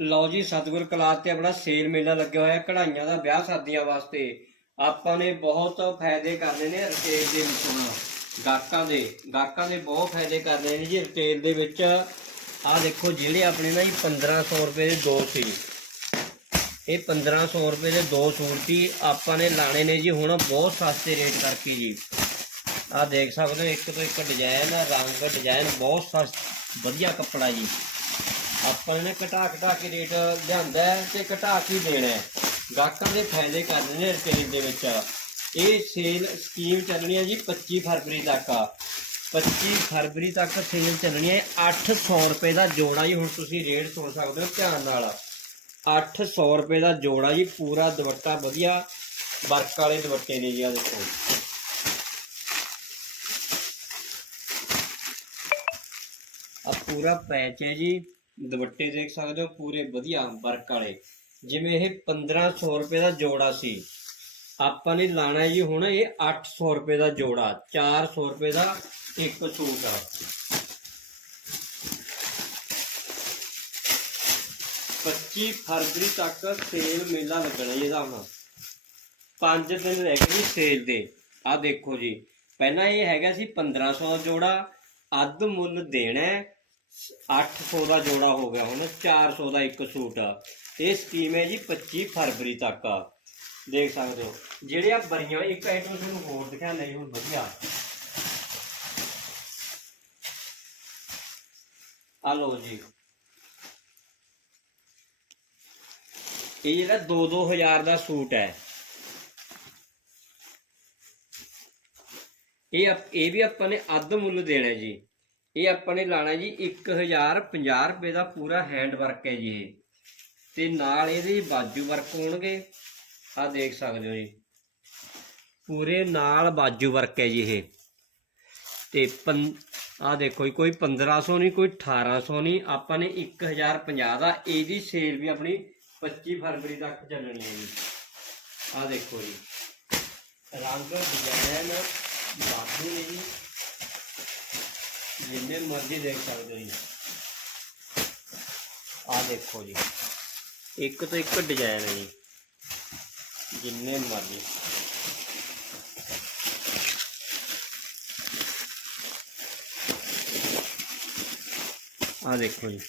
ਲਓ ਜੀ, ਸਤਿਗੁਰ ਕਲਾਸ ਤੇ ਆਪਣਾ ਸੇਲ ਮੇਲਾ ਲੱਗਿਆ ਹੋਇਆ, ਕਢਾਈਆਂ ਦਾ ਵਿਆਹ ਸ਼ਾਦੀਆਂ ਵਾਸਤੇ। ਆਪਾਂ ਨੇ ਬਹੁਤ ਫਾਇਦੇ ਕਰਨੇ ਨੇ ਰਿਟੇਲ ਦੇ ਵਿੱਚ ਹੁਣ, ਗਾਹਕਾਂ ਦੇ ਗਾਹਕਾਂ ਦੇ ਬਹੁਤ ਫਾਇਦੇ ਕਰਨੇ ਨੇ ਜੀ ਰਿਟੇਲ ਦੇ ਵਿੱਚ। ਆਹ ਦੇਖੋ ਜਿਹੜੇ ਆਪਣੇ ਨਾ ਜੀ 1500 ਰੁਪਏ ਦੇ ਦੋ ਸੀ ਇਹ 1500 ਰੁਪਏ ਦੇ ਦੋ ਸੂਟ ਸੀ ਆਪਾਂ ਨੇ ਲਾਣੇ ਨੇ ਜੀ, ਹੁਣ ਬਹੁਤ ਸਸਤੇ ਰੇਟ ਕਰਕੇ ਜੀ। ਆਹ ਦੇਖ ਸਕਦੇ ਹੋ, ਇੱਕ ਤੋਂ ਇੱਕ ਡਿਜ਼ਾਈਨ ਰੰਗ ਡਿਜ਼ਾਈਨ ਬਹੁਤ ਸਸ, ਵਧੀਆ ਕੱਪੜਾ ਜੀ। ਆਪਾਂ ਨੇ ਘਟਾ ਘਟਾ ਕੇ ਰੇਟ ਲਿਆਂਦਾ ਤੇ ਘਟਾ ਕੇ ਦੇਣਾ ਹੈ। ਗਾਹਕਾਂ ਦੇ ਫਾਇਦੇ ਕਰਨੇ ਨੇ ਰਿਟੇਲ ਦੇ ਵਿੱਚ। ਇਹ ਸੇਲ ਸਕੀਮ ਚੱਲਣੀ ਹੈ ਜੀ 25 ਫਰਵਰੀ ਤੱਕ। 25 ਫਰਵਰੀ ਤੱਕ ਸੇਲ ਚੱਲਣੀ ਹੈ। 800 ਰੁਪਏ ਦਾ ਜੋੜਾ ਜੀ, ਹੁਣ ਤੁਸੀਂ ਰੇਟ ਸੁਣ ਸਕਦੇ ਹੋ ਧਿਆਨ ਨਾਲ। 800 ਰੁਪਏ ਦਾ ਜੋੜਾ ਜੀ, ਪੂਰਾ ਦੁਪੱਟਾ ਵਧੀਆ, ਵਰਕ ਵਾਲੇ ਦੁਪੱਟੇ ਨੇ ਜੀ ਆ ਦੇਖੋ। ਆ ਪੂਰਾ ਪੈਚ ਹੈ ਜੀ। ਦੁਪੱਟੇ ਦੇਖ ਸਕਦੇ ਹੋ, ਪੂਰੇ ਵਧੀਆ ਵਰਕ ਵਾਲੇ। ਜਿਵੇਂ ਇਹ 1500 ਰੁਪਏ ਦਾ ਜੋੜਾ ਸੀ। ਆਪਾਂ ਨੇ ਲਾਣਾ ਹੈ ਜੀ ਹੁਣ ਇਹ 800 ਰੁਪਏ ਦਾ ਜੋੜਾ 400 ਰੁਪਏ ਦਾ ਇੱਕ ਸੂਟ ਆ। 25 ਫਰਵਰੀ ਤੱਕ ਸੇਲ ਮੇਲਾ ਲੱਗਣਾ ਜੀ ਇਹਦਾ ਹੁਣ। 5 ਦਿਨ ਰਹਿ ਗਏ ਸੇਲ ਦੇ। ਆ ਦੇਖੋ ਜੀ, ਪਹਿਲਾਂ ਇਹ ਹੈਗਾ ਸੀ 1500 ਦਾ ਜੋੜਾ, ਅੱਧ ਮੁੱਲ ਦੇਣਾ 800 ਦਾ ਜੋੜਾ ਹੋ ਗਿਆ ਹੁਣ 400 ਦਾ ਇੱਕ ਸੂਟ ਆ। ਇਹ ਸਕੀਮ ਹੈ ਜੀ 25 ਫਰਵਰੀ ਤੱਕ ਆ। ਦੇਖ ਸਕਦੇ ਹੋ, ਜਿਹੜੇ ਆ ਬਰੀਆਂ ਇੱਕ ਆਈਟਮ ਤੁਹਾਨੂੰ ਹੋਰ ਦਿਖਾ ਨਹੀਂ ਹੁਣ ਵਧੀਆ। ਆ ਲਓ ਜੀ। ਇਹ ਜਿਹੜਾ 2-2000 ਦਾ ਸੂਟ ਹੈ। ਇਹ ਇਹ ਵੀ ਆਪਾਂ ਨੇ ਅੱਧ ਮੁੱਲ ਦੇਣਾ ਜੀ। ਇਹ ਆਪਾਂ ਨੇ ਲਾਣਾ ਜੀ 1050 ਰੁਪਏ ਦਾ ਪੂਰਾ ਹੈਂਡ ਵਰਕ ਹੈ ਜੀ ਇਹ। ਤੇ ਨਾਲ ਇਹਦੇ ਬਾਜੂ ਵਰਕ ਹੋਣਗੇ। ਆ ਦੇਖ ਸਕਦੇ ਹੋ ਜੀ। ਪੂਰੇ ਨਾਲ ਬਾਜੂ ਵਰਕ ਹੈ ਜੀ ਇਹ। ਤੇ ਆ ਦੇਖੋ ਜੀ, ਕੋਈ 1500 ਨਹੀਂ, ਕੋਈ 1800 ਨਹੀਂ। ਆਪਾਂ ਨੇ 1050 ਦਾ ਇਹਦੀ ਸੇਲ ਵੀ ਆਪਣੀ 25 ਫਰਵਰੀ ਤੱਕ ਚੱਲਣੀ ਹੈ ਜੀ। ਆ ਦੇਖੋ ਜੀ। ਰੰਗ ਡਿਜ਼ਾਈਨ ਬਾਕੀ ਨੇ ਜੀ। ਜਿੰਨੇ ਮਰਜ਼ੀ ਦੇਖ ਸਕਦੇ ਹੋ ਜੀ। ਆ ਦੇਖੋ ਜੀ। ਇੱਕ ਤੋਂ ਇੱਕ ਡਿਜ਼ਾਈਨ ਹੈ ਜੀ। ਜਿੰਨੇ ਮਰਜ਼ੀ। ਆ ਦੇਖੋ ਜੀ।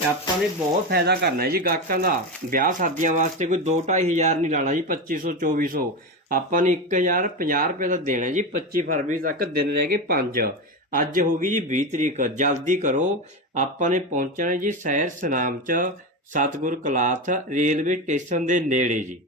ਤੇ ਆਪਾਂ ਨੇ ਬਹੁਤ ਫਾਇਦਾ ਕਰਨਾ ਜੀ ਗਾਹਕਾਂ ਦਾ। ਵਿਆਹ ਸ਼ਾਦੀਆਂ ਵਾਸਤੇ ਕੋਈ 2-2500 ਨਹੀਂ ਲਾਣਾ ਜੀ 2500 2400 ਆਪਾਂ ਨੇ 1050 ਰੁਪਏ ਦਾ ਦੇਣਾ ਜੀ 25 ਫਰਵਰੀ ਤੱਕ ਦਿਨ ਰਹਿ ਗਏ 5 ਅੱਜ ਹੋ ਗਈ ਜੀ 20 ਤਰੀਕ। ਜਲਦੀ ਕਰੋ। ਆਪਾਂ ਨੇ ਪਹੁੰਚਣਾ ਜੀ ਸ਼ਹਿਰ ਸਨਾਮ ਚ, ਸਤਗੁਰ ਕਲਾਥ ਰੇਲਵੇ ਸਟੇਸ਼ਨ ਦੇ ਨੇੜੇ ਜੀ।